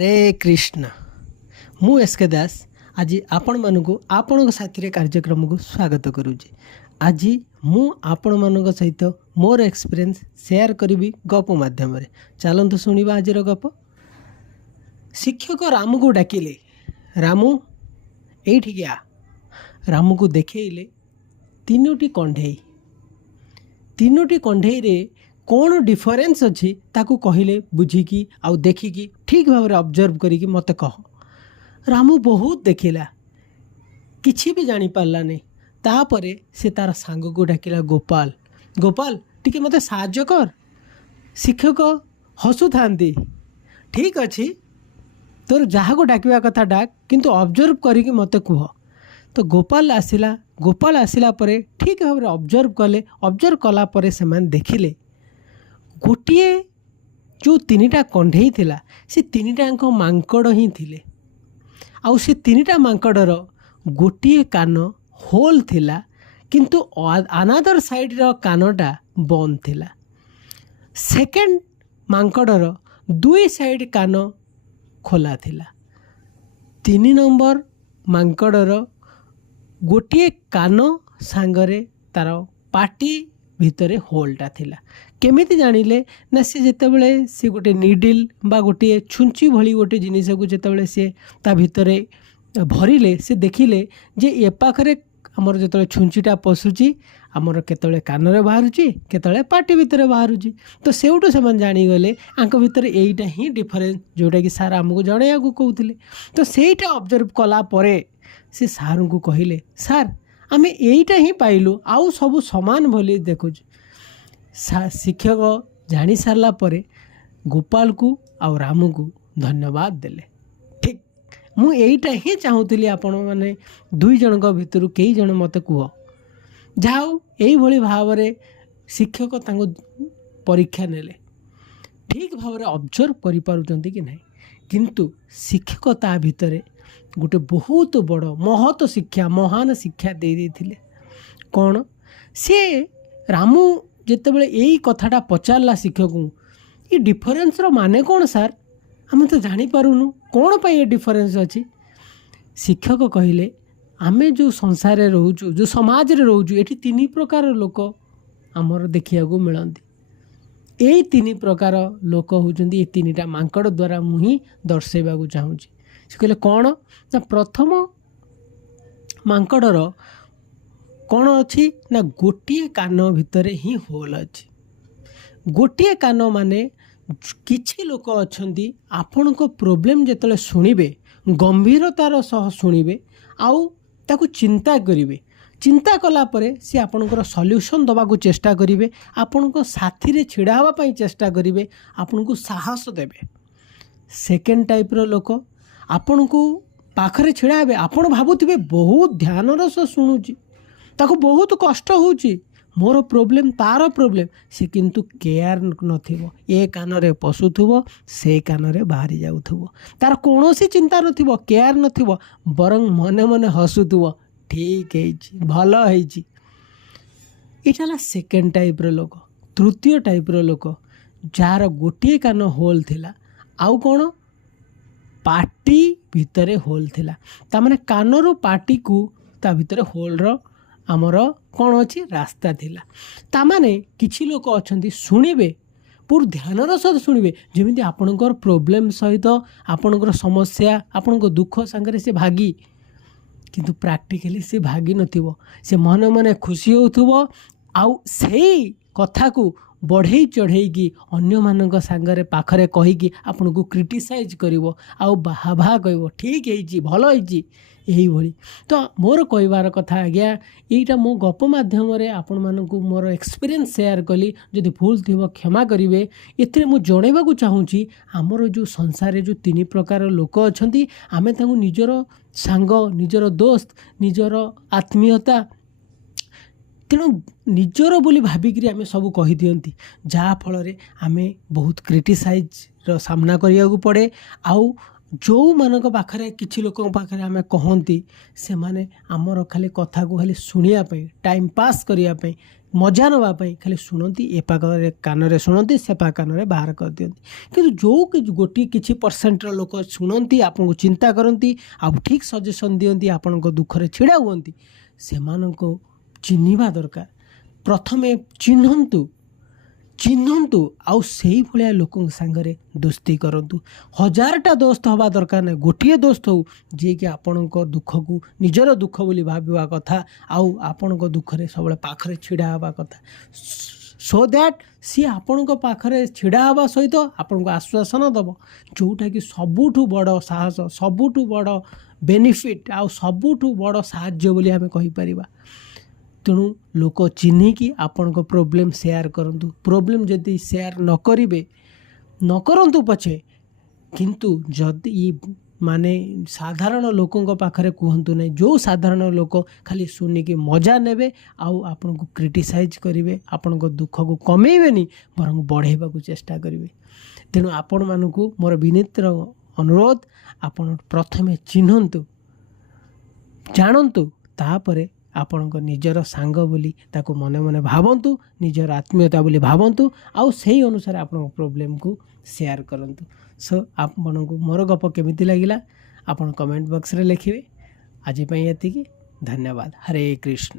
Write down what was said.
हरे कृष्ण मु एसके दास आज आपण मानक आपण साथी कार्यक्रम को स्वागत करुचे। आज मु आपण मान सहित मोर एक्सपीरियंस शेयर करी गप माध्यम चलतु शुणा आज गप। शिक्षक रामू को डाकिले, रामू एठी गया। रामू को देखले तीनोटी कंढे, तीनोटी कंढे रे कौन डिफरेन्स अच्छी ताकू कहले बुझिकी आउ देखिकी ठीक भाव में ऑब्जर्व करिकी मते कह। रामू बहुत देखिला किछि भी जानी पारला नहीं। तापरे से तार सांग को डाकिला, गोपाल गोपाल टिके मते साहाय्य कर। शिक्षक हसु थांती, ठीक अच्छी तोर जहाँ को डाकिवा कथा डाक किंतु ऑब्जर्व करिकी मते कह। तो गोपाल आसिला, गोपाल आसिला परे ठीक भाव में ऑब्जर्व कले। ऑब्जर्व कला परे से मान देखिले गोटे जो तीनटा कंढे थिला से तीनटा मांकड़ ही थिले। आउ से तीनटा मांकड़र गोटे कान होल थिला किंतु अनादर साइड रो कानटा बंद थिला। सेकेंड मांकड़र दुई साइड कान खोला थिला। 3 नंबर मांकड़र गोटे कान सांगरे तार पाटी भितरे होलटा थिला। केमिति जानिले ना से जेतेबेले से गोटे निडिल बा गोटे छुंची भली गोटे जिनिस को जेतेबेले से ता भितरे भरिले से देखिले जे ए पाखरे हमर जेतेबेले छुंचीटा पसुची हमर केतेबेले कानरे बाहरुची केतेबेले पाटी भितरे बाहरुची। तो सेउटो से मन जानी गले आंक भितरे एइटा ही डिफरेंस जोटा कि सार हमको जणैया को कहउथिले। तो सेइटा ऑब्जर्व कला परे से सार को कहिले, सार आमे एइटा ही पाइलु आउ सब समान भली देखुछु। शिक्षक जानी सारला परे गोपाल को आउ रामू को धन्यवाद देले। ठीक मु एइटा ही चाहूली आपण माने दुई जनक भितरु कई जन मते कुह जाओ एई भली भाव रे शिक्षक तांको परीक्षा नेले ठीक भाव रे ऑब्जर्व करि पारुचंती कि नहीं। किंतु शिक्षक ता भितरे गोटे बहुत बड़ महत शिक्षा महान शिक्षा दे देथिले। कौन से रामू जेतेबेले यही कथाटा पचारला शिक्षक को ये डिफरेन्स रो माने कौन सार आम तो जानी पारुनु कौन पाई ये डिफरेन्स अच्छी। शिक्षक कहले आमे जो संसार रे रहूचु जो समाज रे रहूचु एठी 3 प्रकार लोक आमर देखिया को मिलंती। यही 3 प्रकार लोक होचंदी ये 3टा मांकड़ द्वारा मुही दर्शेबा को चाहूची। से कहले कौन ना प्रथम मांकड़र कौन अच्छी ना गोटे कान भितरे ही होल अच्छी। गोटे कान माने किछि लोक अच्छंती आपण को प्रॉब्लम जेतले सुनिबे गंभीरतार सह सुनिबे आउ ताकू चिंता करिवे। चिंता कला परे से आपणकर सॉल्यूशन दबा को चेष्टा करिवे, आपण को साथी रे छिड़ा हवा पई चेष्टा करिवे, आपण को साहस देबे। सेकेंड टाइप रो लोक आपण को पाखरे छिड़ा हेबे, आपण भाबुथिबे बहुत ध्यान रस शुणुची ताको बहुत कष्ट होची मोर प्रॉब्लम तार प्रॉब्लम से किंतु केयर नथिबो। ए कान रे पशुथुबो से कान रे बाहरी जाउथुबो, तार कोनोसी चिंता नथिबो केयर नथिबो बरং मने मने हसुथुबो ठीक हेची भलो हेची। इटाला सेकेंड टाइप रो लोक। तृतीय टाइप रो लोक जार गोटे कान होल थिला आउ कोन पाटी भितरे होल थिला। ता माने कानरो पाटी को ता भितरे होल रो आमर कौन अच्छी रास्ता थिला। ता माने किछि लोक अछंती सुनिबे पूर ध्यानर सहित शुणिबे जेमिति आपणकर प्रॉब्लम सहित आपणकर समस्या आपणको दुख संगे से भागी किंतु प्रैक्टिकली से भागी नथिबो। से मन मन खुशी होथुबो आउ सेही कथा को बढ़ई चढ़ेगी अन्य मानक सांगरे पाखरे कहीकि आपन को क्रिटिसाइज करिवो आउ बाहा बाहा कहबो ठीक हेची भलो हेची यही भली। तो मोर कहबार कथा आज्ञा यहीटा मो गप माध्यम रे आपण मानकु मोर एक्सपीरियंस शेयर कली। जदि भूल थिबो क्षमा करिवे। एथिरे मु जणेबा को चाहूची हमर जो संसार रे जो 3 प्रकार लोक अछंती आमे तांगु निजर सांग निजर दोस्त निजर आत्मीयता तेणु निजर बोली भाविकी आम सब कही दियंती जहाँ फल आम बहुत क्रिटिसाइज रो सामना करिया को पड़े आउ ଯେଉଁମାନଙ୍କ ପାଖରେ କିଛି ଲୋକଙ୍କ ପାଖରେ ଆମେ କହନ୍ତି ସେମାନେ ଆମର ଖାଲି କଥାକୁ ଖାଲି ଶୁଣିବା ପାଇଁ ଟାଇମ୍ ପାସ୍ କରିବା ପାଇଁ ମଜା ନେବା ପାଇଁ ଖାଲି ଶୁଣନ୍ତି, ଏ ପାଖରେ କାନରେ ଶୁଣନ୍ତି, ସେ ପାଖ କାନରେ ବାହାର କରିଦିଅନ୍ତି। କିନ୍ତୁ ଯେଉଁ ଗୋଟିଏ କିଛି ପରସେଣ୍ଟର ଲୋକ ଶୁଣନ୍ତି, ଆପଣଙ୍କୁ ଚିନ୍ତା କରନ୍ତି, ଆଉ ଠିକ୍ ସଜେସନ୍ ଦିଅନ୍ତି, ଆପଣଙ୍କ ଦୁଃଖରେ ଛିଡ଼ା ହୁଅନ୍ତି, ସେମାନଙ୍କୁ ଚିହ୍ନିବା ଦରକାର। ପ୍ରଥମେ ଚିହ୍ନନ୍ତୁ ଆଉ ସେଇଭଳିଆ ଲୋକଙ୍କ ସାଙ୍ଗରେ ଦୋସ୍ତି କରନ୍ତୁ। 1000ଟା ଦୋସ୍ତ ହେବା ଦରକାର ନାହିଁ, ଗୋଟିଏ ଦୋସ୍ତ ହେଉ ଯିଏକି ଆପଣଙ୍କ ଦୁଃଖକୁ ନିଜର ଦୁଃଖ ବୋଲି ଭାବିବା କଥା, ଆଉ ଆପଣଙ୍କ ଦୁଃଖରେ ସବୁବେଳେ ପାଖରେ ଛିଡ଼ା ହେବା କଥା, ସୋ ଦ୍ୟାଟ୍ ସିଏ ଆପଣଙ୍କ ପାଖରେ ଛିଡ଼ା ହେବା ସହିତ ଆପଣଙ୍କୁ ଆଶ୍ୱାସନା ଦେବ, ଯେଉଁଟାକି ସବୁଠୁ ବଡ଼ ସାହସ, ସବୁଠୁ ବଡ଼ ବେନିଫିଟ୍ ଆଉ ସବୁଠୁ ବଡ଼ ସାହାଯ୍ୟ ବୋଲି ଆମେ କହିପାରିବା। ତେଣୁ ଲୋକ ଚିହ୍ନିକି ଆପଣଙ୍କ ପ୍ରୋବ୍ଲେମ୍ ସେୟାର କରନ୍ତୁ। ପ୍ରୋବ୍ଲେମ୍ ଯଦି ସେୟାର ନ କରନ୍ତୁ ପଛେ, କିନ୍ତୁ ଯଦି ମାନେ ସାଧାରଣ ଲୋକଙ୍କ ପାଖରେ କୁହନ୍ତୁ ନାହିଁ। ଯେଉଁ ସାଧାରଣ ଲୋକ ଖାଲି ଶୁଣିକି ମଜା ନେବେ ଆଉ ଆପଣଙ୍କୁ କ୍ରିଟିସାଇଜ୍ କରିବେ, ଆପଣଙ୍କ ଦୁଃଖକୁ କମେଇବେନି ବରଂ ବଢ଼େଇବାକୁ ଚେଷ୍ଟା କରିବେ। ତେଣୁ ଆପଣମାନଙ୍କୁ ମୋର ବିନୀତ ଅନୁରୋଧ, ଆପଣ ପ୍ରଥମେ ଚିହ୍ନନ୍ତୁ, ଜାଣନ୍ତୁ, ତାପରେ ଆପଣଙ୍କ ନିଜର ସାଙ୍ଗ ବୋଲି ତାକୁ ମନେ ମନେ ଭାବନ୍ତୁ, ନିଜର ଆତ୍ମୀୟତା ବୋଲି ଭାବନ୍ତୁ, ଆଉ ସେହି ଅନୁସାରେ ଆପଣଙ୍କ ପ୍ରୋବ୍ଲେମ୍କୁ ସେୟାର କରନ୍ତୁ। ସୋ ଆପଣଙ୍କୁ ମୋର ଗପ କେମିତି ଲାଗିଲା ଆପଣ କମେଣ୍ଟ ବକ୍ସରେ ଲେଖିବେ। ଆଜି ପାଇଁ ଏତିକି, ଧନ୍ୟବାଦ। ହରେ କୃଷ୍ଣ।